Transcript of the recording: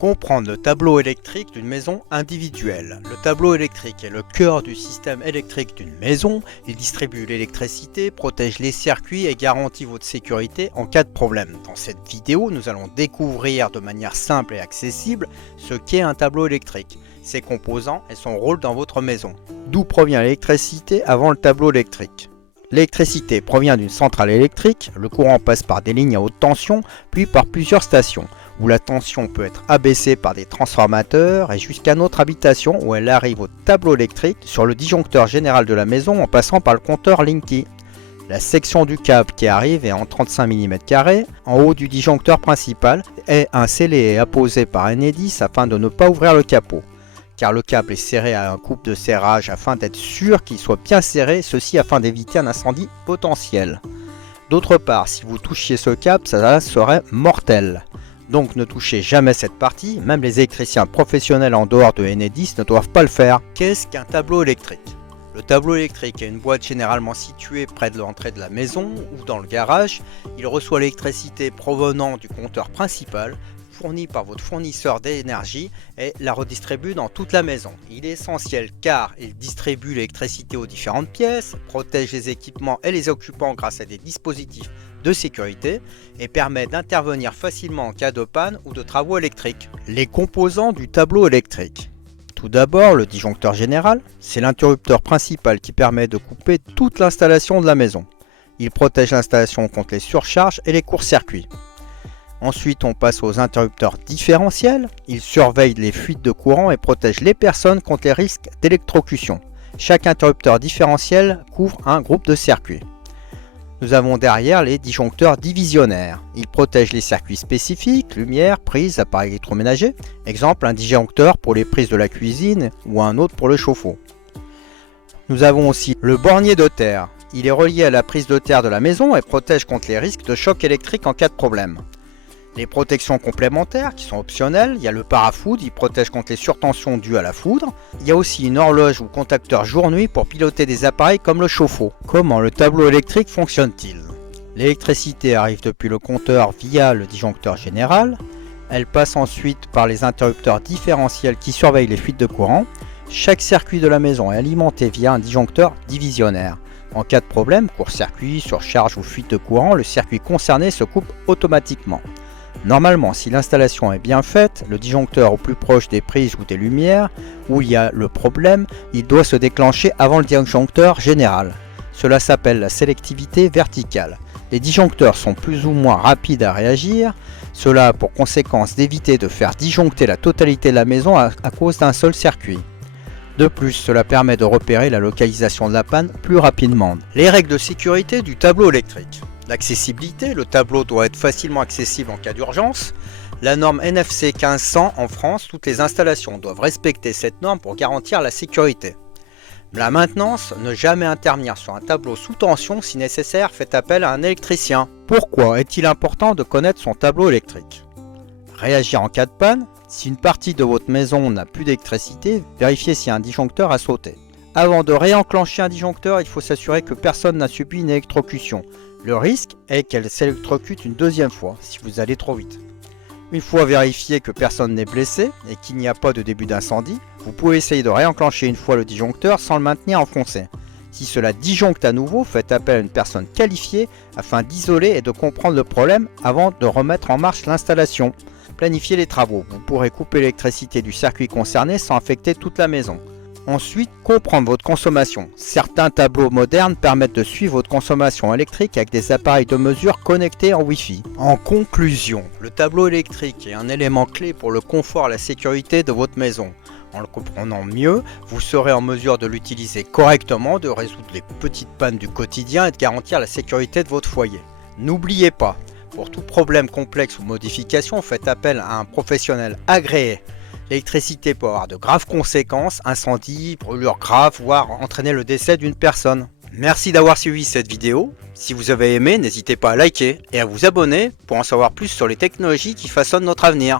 Comprendre le tableau électrique d'une maison individuelle. Le tableau électrique est le cœur du système électrique d'une maison. Il distribue l'électricité, protège les circuits et garantit votre sécurité en cas de problème. Dans cette vidéo, nous allons découvrir de manière simple et accessible ce qu'est un tableau électrique, ses composants et son rôle dans votre maison. D'où provient l'électricité avant le tableau électrique? L'électricité provient d'une centrale électrique, le courant passe par des lignes à haute tension, puis par plusieurs stations, où la tension peut être abaissée par des transformateurs et jusqu'à notre habitation où elle arrive au tableau électrique sur le disjoncteur général de la maison en passant par le compteur Linky. La section du câble qui arrive est en 35 mm², en haut du disjoncteur principal, et un scellé est apposé par Enedis afin de ne pas ouvrir le capot, car le câble est serré à un coupe de serrage afin d'être sûr qu'il soit bien serré, ceci afin d'éviter un incendie potentiel. D'autre part, si vous touchiez ce câble, ça serait mortel. Donc ne touchez jamais cette partie, même les électriciens professionnels en dehors de Enedis ne doivent pas le faire. Qu'est-ce qu'un tableau électrique? Le tableau électrique est une boîte généralement située près de l'entrée de la maison ou dans le garage. Il reçoit l'électricité provenant du compteur principal, fourni par votre fournisseur d'énergie et la redistribue dans toute la maison. Il est essentiel car il distribue l'électricité aux différentes pièces, protège les équipements et les occupants grâce à des dispositifs de sécurité et permet d'intervenir facilement en cas de panne ou de travaux électriques. Les composants du tableau électrique. Tout d'abord, le disjoncteur général, c'est l'interrupteur principal qui permet de couper toute l'installation de la maison. Il protège l'installation contre les surcharges et les courts-circuits. Ensuite, on passe aux interrupteurs différentiels. Ils surveillent les fuites de courant et protègent les personnes contre les risques d'électrocution. Chaque interrupteur différentiel couvre un groupe de circuits. Nous avons derrière les disjoncteurs divisionnaires. Ils protègent les circuits spécifiques, lumière, prises, appareils électroménagers. Exemple, un disjoncteur pour les prises de la cuisine ou un autre pour le chauffe-eau. Nous avons aussi le bornier de terre. Il est relié à la prise de terre de la maison et protège contre les risques de choc électrique en cas de problème. Les protections complémentaires qui sont optionnelles, il y a le parafoudre, il protège contre les surtensions dues à la foudre. Il y a aussi une horloge ou contacteur jour-nuit pour piloter des appareils comme le chauffe-eau. Comment le tableau électrique fonctionne-t-il? L'électricité arrive depuis le compteur via le disjoncteur général. Elle passe ensuite par les interrupteurs différentiels qui surveillent les fuites de courant. Chaque circuit de la maison est alimenté via un disjoncteur divisionnaire. En cas de problème, court-circuit, surcharge ou fuite de courant, le circuit concerné se coupe automatiquement. Normalement, si l'installation est bien faite, le disjoncteur au plus proche des prises ou des lumières, où il y a le problème, il doit se déclencher avant le disjoncteur général. Cela s'appelle la sélectivité verticale. Les disjoncteurs sont plus ou moins rapides à réagir. Cela a pour conséquence d'éviter de faire disjoncter la totalité de la maison à cause d'un seul circuit. De plus, cela permet de repérer la localisation de la panne plus rapidement. Les règles de sécurité du tableau électrique. L'accessibilité, le tableau doit être facilement accessible en cas d'urgence. La norme NFC 1500 en France, toutes les installations doivent respecter cette norme pour garantir la sécurité. La maintenance, ne jamais intervenir sur un tableau sous tension, si nécessaire, faites appel à un électricien. Pourquoi est-il important de connaître son tableau électrique? Réagir en cas de panne. Si une partie de votre maison n'a plus d'électricité, vérifiez si un disjoncteur a sauté. Avant de réenclencher un disjoncteur, il faut s'assurer que personne n'a subi une électrocution. Le risque est qu'elle s'électrocute une deuxième fois, si vous allez trop vite. Une fois vérifié que personne n'est blessé et qu'il n'y a pas de début d'incendie, vous pouvez essayer de réenclencher une fois le disjoncteur sans le maintenir enfoncé. Si cela disjoncte à nouveau, faites appel à une personne qualifiée afin d'isoler et de comprendre le problème avant de remettre en marche l'installation. Planifiez les travaux. Vous pourrez couper l'électricité du circuit concerné sans affecter toute la maison. Ensuite, comprendre votre consommation. Certains tableaux modernes permettent de suivre votre consommation électrique avec des appareils de mesure connectés en Wi-Fi. En conclusion, le tableau électrique est un élément clé pour le confort et la sécurité de votre maison. En le comprenant mieux, vous serez en mesure de l'utiliser correctement, de résoudre les petites pannes du quotidien et de garantir la sécurité de votre foyer. N'oubliez pas, pour tout problème complexe ou modification, faites appel à un professionnel agréé. L'électricité peut avoir de graves conséquences, incendie, brûlures graves, voire entraîner le décès d'une personne. Merci d'avoir suivi cette vidéo. Si vous avez aimé, n'hésitez pas à liker et à vous abonner pour en savoir plus sur les technologies qui façonnent notre avenir.